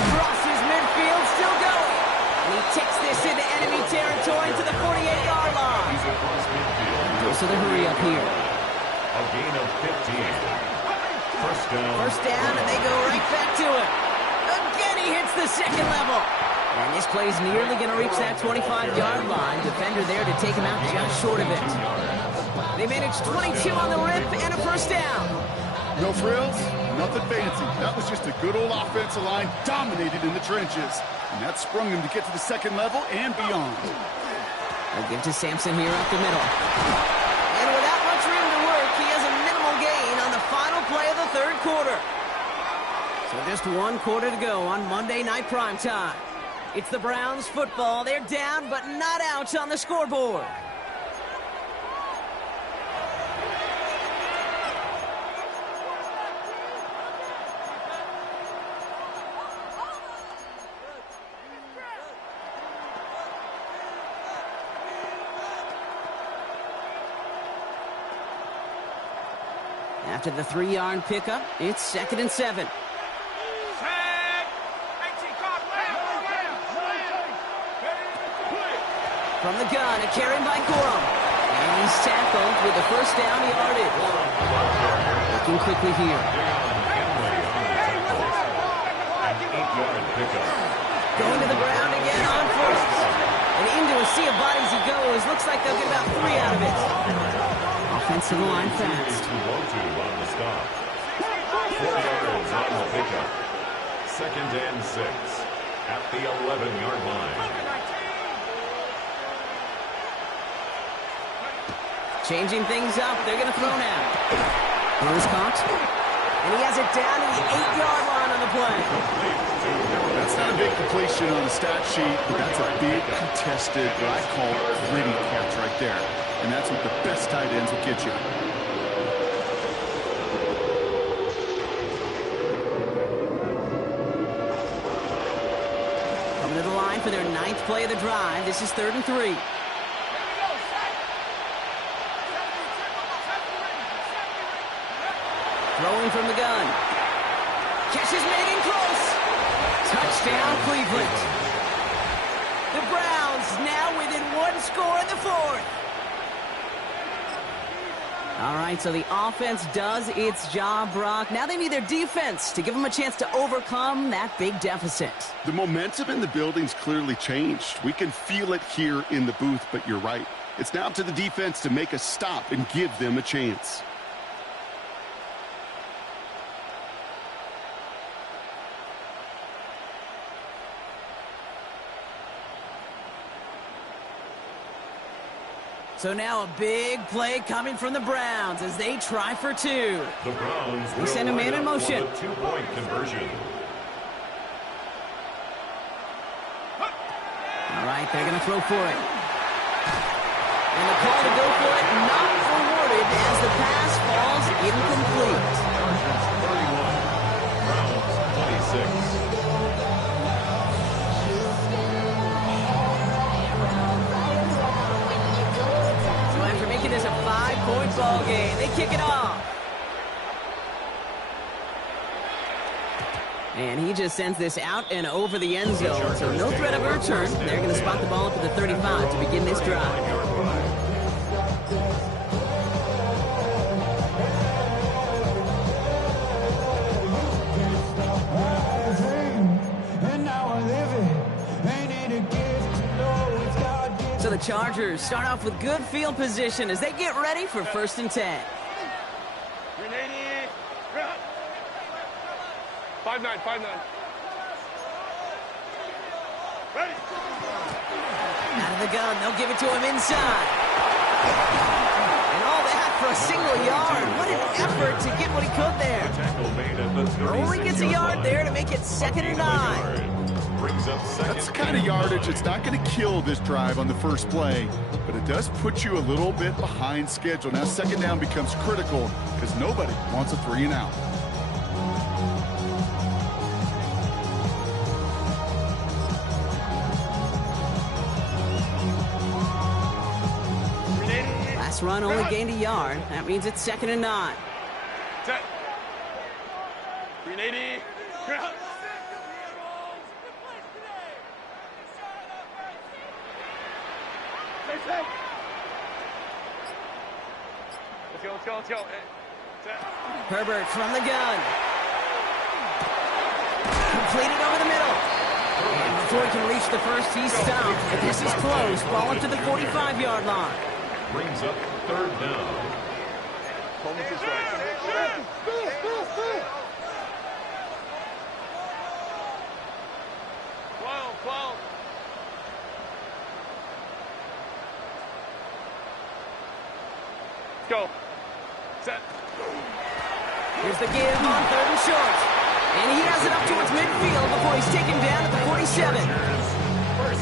Crosses midfield, still going. And he takes this into enemy territory to the 48-yard line. He's across midfield. Goes to the hurry up here. A gain of 15. First down. First down, and they go right back to it. Again, he hits the second level. And this play's nearly going to reach that 25-yard line. Defender there to take him out just short of it. They managed 22 on the rip and a first down. No frills, nothing fancy. That was just a good old offensive line dominated in the trenches. And that sprung him to get to the second level and beyond. They'll give to Sampson here up the middle. And without much room to work, he has a minimal gain on the final play of the third quarter. So just one quarter to go on Monday Night Primetime. It's the Browns football. They're down, but not out on the scoreboard. After the 3-yard pickup, it's 2nd and 7. From the gun, a carry by Corum. And he's tackled with the first down yardage. Looking quickly here. Going to the ground again on first. And into a sea of bodies he goes. Looks like they'll get about 3 out of it. Offensive line fast. 4 yards on the pickup. 2nd and 6 at the 11-yard line. Changing things up. They're going to throw now. Here's Cox. And he has it down to the 8-yard line on the play. That's not a big completion on the stat sheet, but that's a big contested, what I call gritty catch right there. And that's what the best tight ends will get you. Coming to the line for their 9th play of the drive. This is 3rd and 3. Throwing from the gun. Catch is made in close. Touchdown, Cleveland. The Browns now within 1 score in the 4th. All right, so the offense does its job, Brock. Now they need their defense to give them a chance to overcome that big deficit. The momentum in the building's clearly changed. We can feel it here in the booth, but you're right. It's now up to the defense to make a stop and give them a chance. So now a big play coming from the Browns as they try for 2. The Browns they send a man in motion. 2-point conversion. All right, they're going to throw for it. And the call to go for it not rewarded as the pass falls incomplete. 31. Browns 26. This a 5-point ball game. They kick it off. And he just sends this out and over the end zone. So no threat of a return. They're going to spot the ball up at the 35 to begin this drive. So the Chargers start off with good field position as they get ready for 1st and 10. 5-9. Ready. Out of the gun, they'll give it to him inside. And all that for a single yard. What an effort to get what he could there. Only gets a yard there to make it 2nd and 9. That's the kind of yardage it's not going to kill this drive on the first play, but it does put you a little bit behind schedule. Now 2nd down becomes critical because nobody wants a 3 and out. Last run only gained a yard. That means it's 2nd and 9. Set. 380. Let's go. Herbert from the gun. Completed over the middle. And before he can reach the first, he's stopped. But this is close. Ball up to the 45-yard line. Brings up third down. Coleman's is right. 12. Go. Set. Here's the give on third and short. And he has it up towards midfield before he's taken down at the 47.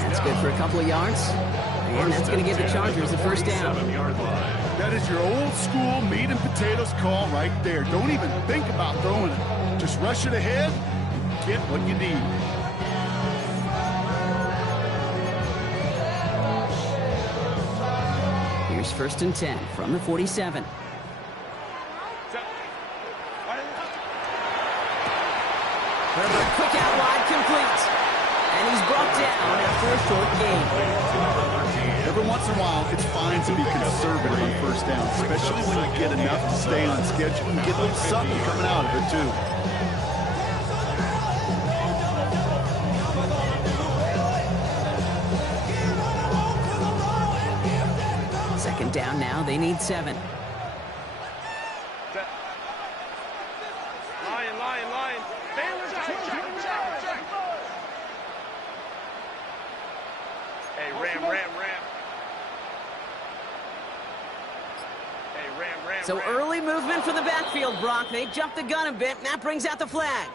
That's good for a couple of yards. And that's going to give the Chargers the first down. That is your old school meat and potatoes call right there. Don't even think about throwing it. Just rush it ahead and get what you need. Here's first and 10 from the 47. Herbert quick out wide, complete. And he's brought down after a short gain. Every once in a while, it's fine to be conservative on first down, especially when you get enough to stay on schedule and get a little something coming out of it, too. Second down now, they need 7. Lion. Hey, ram. Hey, ram. So early movement for the backfield, Brock. They jumped the gun a bit, and that brings out the flag.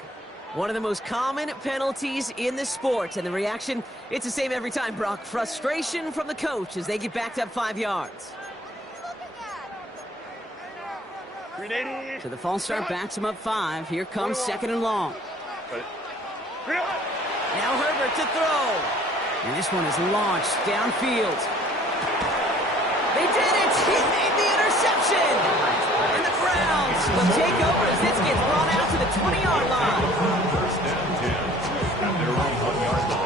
One of the most common penalties in the sport. And the reaction, it's the same every time, Brock. Frustration from the coach as they get backed up 5 yards. So the false start backs him up 5. Here comes second and long. Now Herbert to throw. And this one is launched downfield. They did it! He made the interception! And the Browns will take over as this gets brought out to the 20-yard line. First and 10 at their own 1-yard line.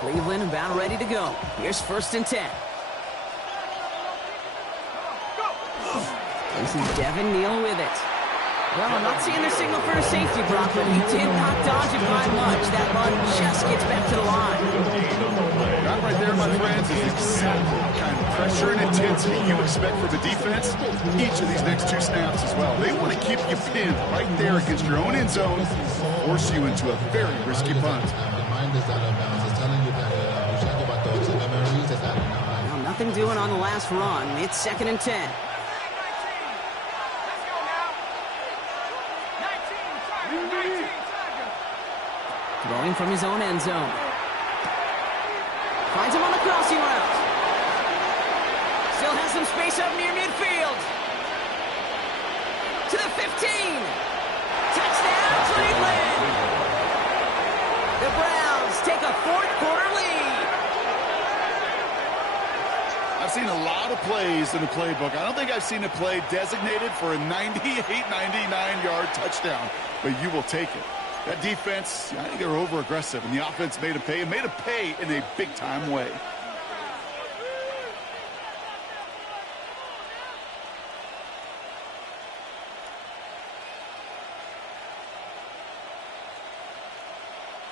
Cleveland about ready to go. Here's first and 10. This is Devin Neal with it. Well, I'm not seeing the signal for a safety, Brock, but he did not dodge it by much. That run just gets back to the line. That right there, my friends, is exactly the kind of pressure and intensity you expect from the defense each of these next 2 snaps as well. They want to keep you pinned right there against your own end zone, force you into a very risky punt. Well, nothing doing on the last run. It's second and 10. Throwing from his own end zone. Finds him on the crossing route. Still has some space up near midfield. To the 15. Touchdown, Cleveland. The Browns take a 4th-quarter lead. I've seen a lot of plays in the playbook. I don't think I've seen a play designated for a 98, 99-yard touchdown, but you will take it. That defense, I think they were over-aggressive, and the offense made them pay, and made them pay in a big-time way.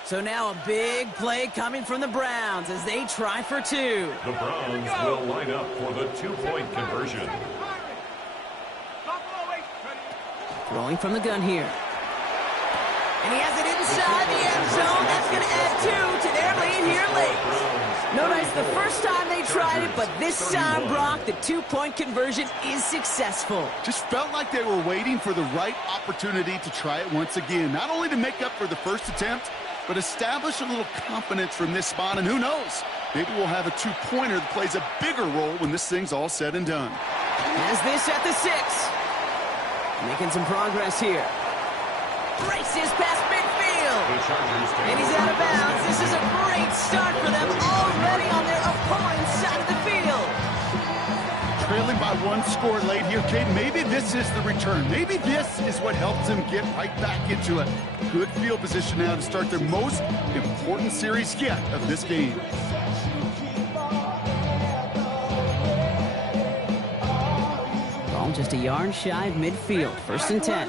So now a big play coming from the Browns as they try for 2. The Browns will line up for the 2-point conversion. Throwing from the gun here. And he has it inside the end zone. That's going to add 2 to their lead here late. Notice the first time they tried it, but this time, Brock, the 2-point conversion is successful. Just felt like they were waiting for the right opportunity to try it once again. Not only to make up for the first attempt, but establish a little confidence from this spot. And who knows, maybe we'll have a 2-pointer that plays a bigger role when this thing's all said and done. Has this at the 6. Making some progress here. Races past midfield. And he's out of bounds. This is a great start for them, already on their opponent's side of the field. Trailing by one score late here, Cade. Maybe this is the return. Maybe this is what helps them get right back into a good field position now to start their most important series yet of this game. Ball just a yard shy of midfield. 1st and 10.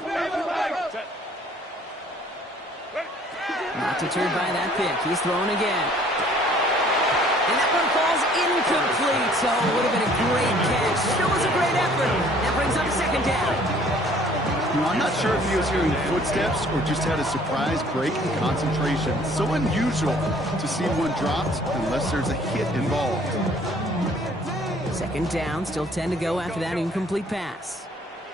Not deterred by that pick. He's throwing again. And that one falls incomplete. So it would have been a great catch. Still was a great effort. That brings up 2nd down. I'm not sure if he was hearing footsteps or just had a surprise break in concentration. So unusual to see one dropped unless there's a hit involved. 2nd down, still 10 to go after that incomplete pass.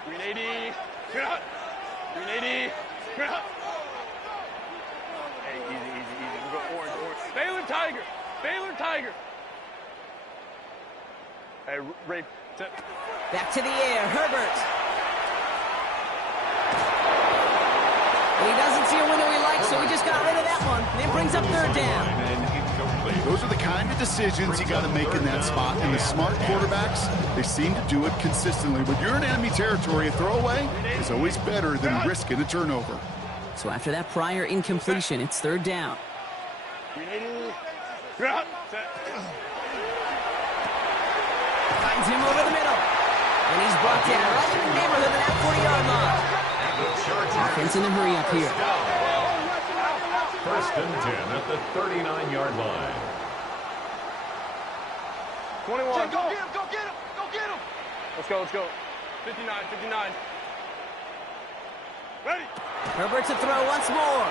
380. 380. Hey, easy. We'll go orange. Baylor Tiger. Hey, Ray. Back to the air, Herbert. And he doesn't see a window he likes, so he just got rid of that one. And it brings up 3rd down. Those are the kind of decisions you got to make in that spot. And the smart quarterbacks, they seem to do it consistently. When you're in enemy territory, a throwaway is always better than risking a turnover. So after that prior incompletion, it's 3rd down. Finds him over the middle. And he's brought down right in the neighborhood of that 40-yard line. Offense in the hurry up here. 1st and 10 at the 39-yard line. 21. Go get him. Let's go. 59. Ready. Herbert to throw once more.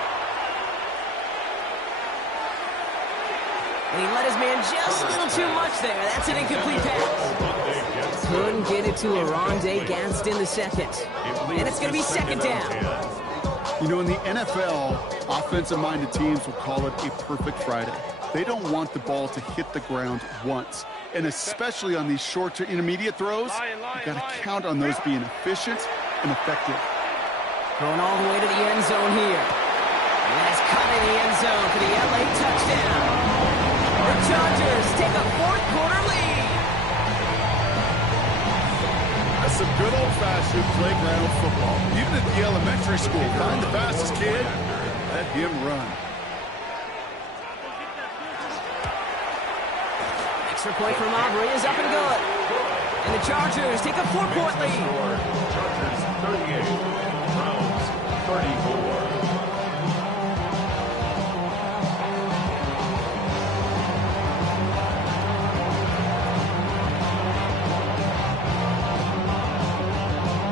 And he let his man just a little too much there. That's an incomplete pass. Couldn't get it to Aronde Gadsden the second. And it's going to be 2nd down. You know, in the NFL, offensive-minded teams will call it a perfect Friday. They don't want the ball to hit the ground once. And especially on these short to intermediate throws, you've got to count on those being efficient and effective. Going all the way to the end zone here. And it's caught in the end zone for the LA touchdown. The Chargers take a 4th quarter lead. That's some good old-fashioned playground football. Even at the elementary school, find the fastest kid, let him run. Extra point from Aubrey is up and good. And the Chargers take a 4-point lead. Chargers 38, Browns 34.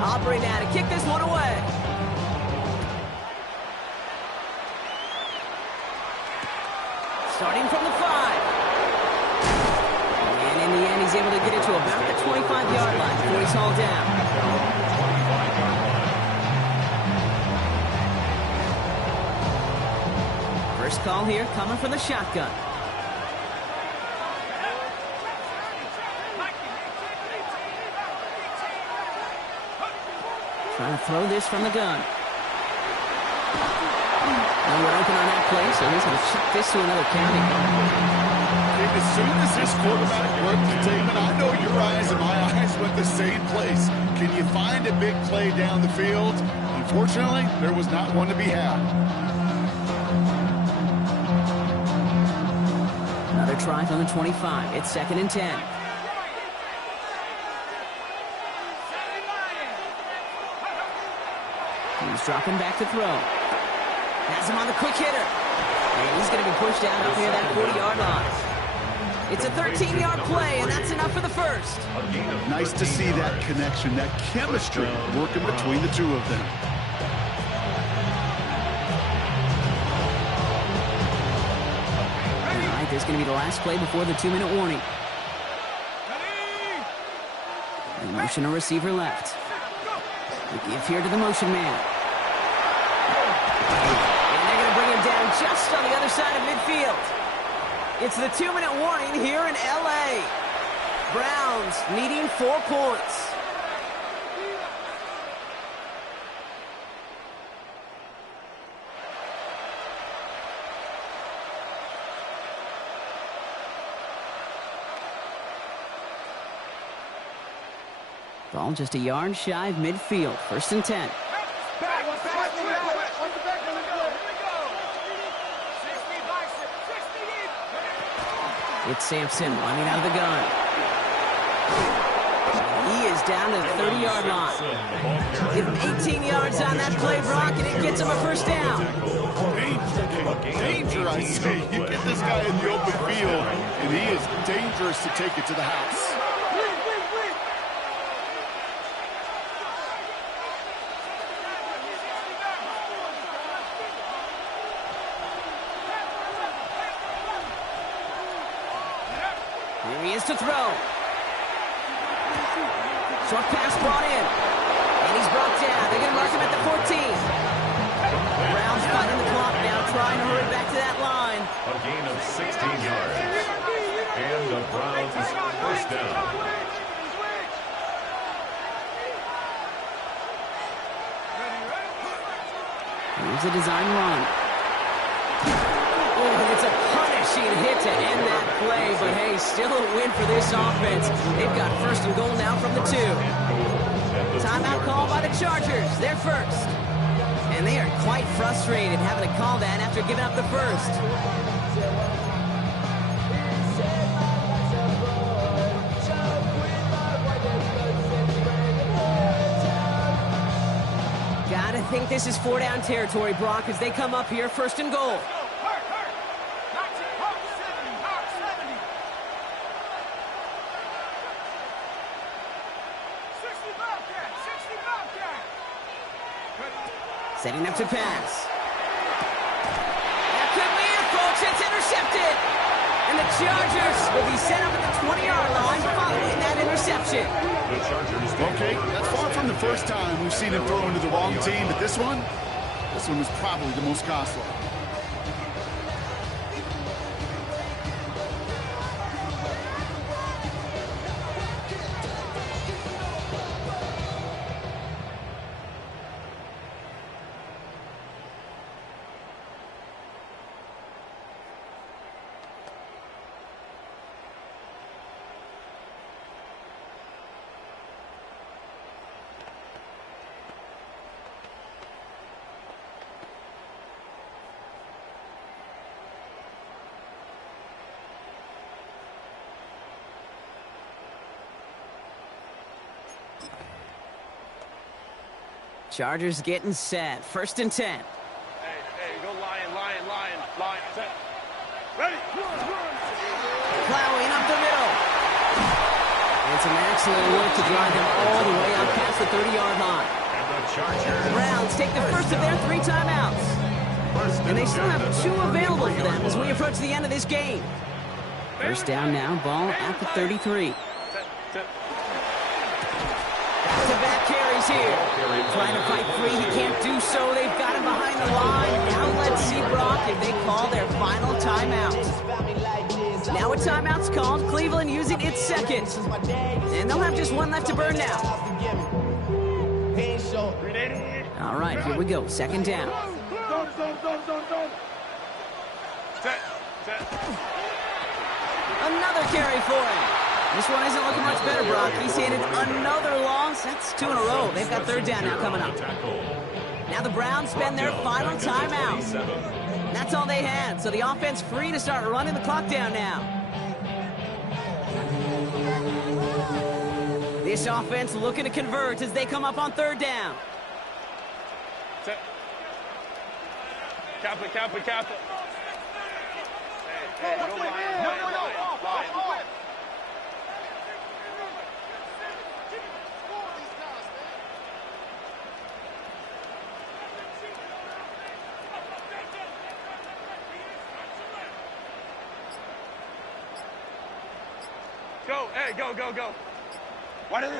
Aubrey now to kick this one away. Starting from the 5. And in the end, he's able to get it to about the 25-yard line before he's hauled down. First call here coming from the shotgun. Trying to throw this from the gun. Nowhere open on that play, so he's going to chuck this to another county. As soon as this quarterback worked the tape, and I know your eyes and my eyes went the same place. Can you find a big play down the field? Unfortunately, there was not one to be had. Another try from the 25. It's 2nd and 10. He's dropping back to throw. Has him on the quick hitter. And he's going to be pushed out up near that 40-yard line. It's a 13-yard play, and that's enough for the first. Nice to see that connection, that chemistry working between the two of them. All right, there's going to be the last play before the 2-minute warning. The motion a receiver left. The give here to the motion man. And they're going to bring him down just on the other side of midfield. It's the 2-minute warning here in L.A. Browns needing 4 points. Ball just a yard shy of midfield. 1st and 10. It's Sampson running out of the gun. He is down to the 30-yard line. Give him 18 yards on that play, Brock, and it gets him a 1st down. Danger, I say. You get this guy in the open field, and he is dangerous to take it to the house. Here he is to throw. Short pass brought in. And he's brought down. They're going to mark him at the 14. Browns fighting the clock now, trying to hurry back to that line. A gain of 16 yards. And the Browns 1st down. Here's a design run. Oh, it's a punishing hit to end that play, but hey, still a win for this offense. They've got 1st and goal now from the 2. Timeout called by the Chargers. They're 1st. And they are quite frustrated having to call that after giving up the 1st. Gotta think this is 4-down territory, Brock, as they come up here 1st and goal. Setting up to pass. That could be it, folks. It's intercepted. And the Chargers will be set up at the 20-yard line following that interception. The Chargers. Okay, that's far from the first time we've seen him throw into the wrong team, but this one was probably the most costly. Chargers getting set. 1st and 10. Hey, go lion. Set. Ready. Plowing up the middle. And some excellent work to drive him all the way out past the 30-yard line. And the Chargers. Browns take the 1st of their 3 timeouts. And they still have 2 available for them as we approach the end of this game. 1st down now, ball at the 33. Back-to-back carries here. Trying to fight free, he can't do so. They've got him behind the line. Now let's see, Brock, if they call their final timeout. Now a timeout's called. Cleveland using its 2nd. And they'll have just 1 left to burn now. All right, here we go. 2nd down. Another carry for him. This one isn't looking much better, Brock. He's handed another loss. That's 2 in a row. They've got 3rd down now coming up. Now the Browns spend their final timeout. That's all they had, so the offense free to start running the clock down now. This offense looking to convert as they come up on 3rd down. Cap it. Hey, go lion. Go. Why did they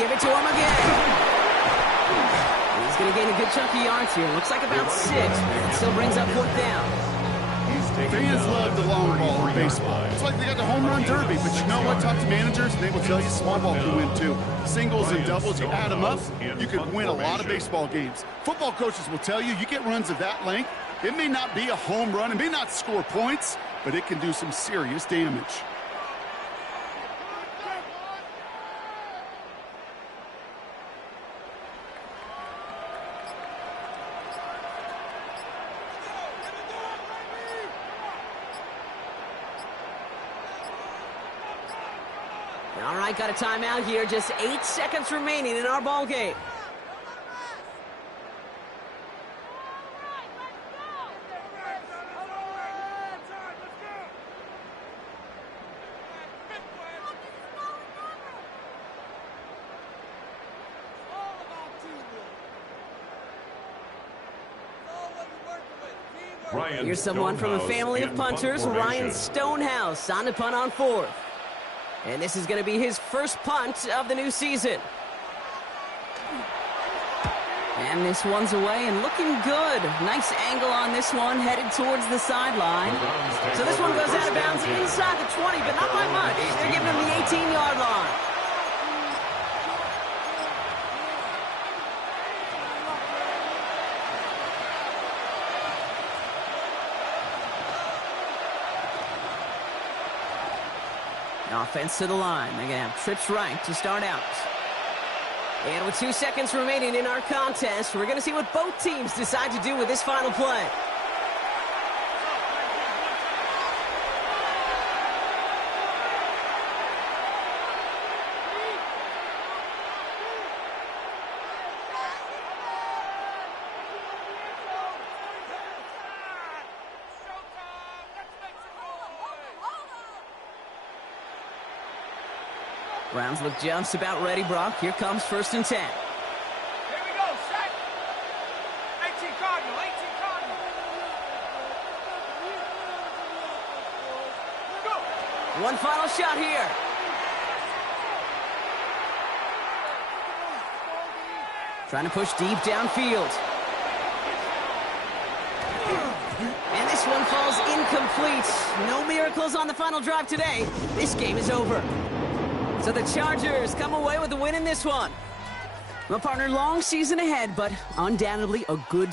give it to him again. He's going to gain a good chunk of yards here. Looks like about 6. It still brings up 4th down. Fans love the long ball in baseball. It's like they got the home run derby, but you know what? Talk to managers, and they will tell you small ball can win too. Singles and doubles, you add them up, you could win a lot of baseball games. Football coaches will tell you, you get runs of that length, it may not be a home run, it may not score points, but it can do some serious damage. might got a timeout here. Just 8 seconds remaining in our ball game. Here's someone from a family of punters, Ryan Stonehouse, on to punt on 4th. And this is going to be his first punt of the new season. And this one's away and looking good. Nice angle on this one, headed towards the sideline. So this one goes out of bounds inside the 20, but not by much. They're giving him the 18-yard line. Offense to the line. They're going to have trips right to start out. And with 2 seconds remaining in our contest, we're going to see what both teams decide to do with this final play. Browns look just about ready, Brock. Here comes 1st and 10. Here we go, set. 18 Cardinal, 18 Cardinal. Go. One final shot here. Trying to push deep downfield. And this one falls incomplete. No miracles on the final drive today. This game is over. So the Chargers come away with the win in this one. Well, partner, long season ahead, but undoubtedly a good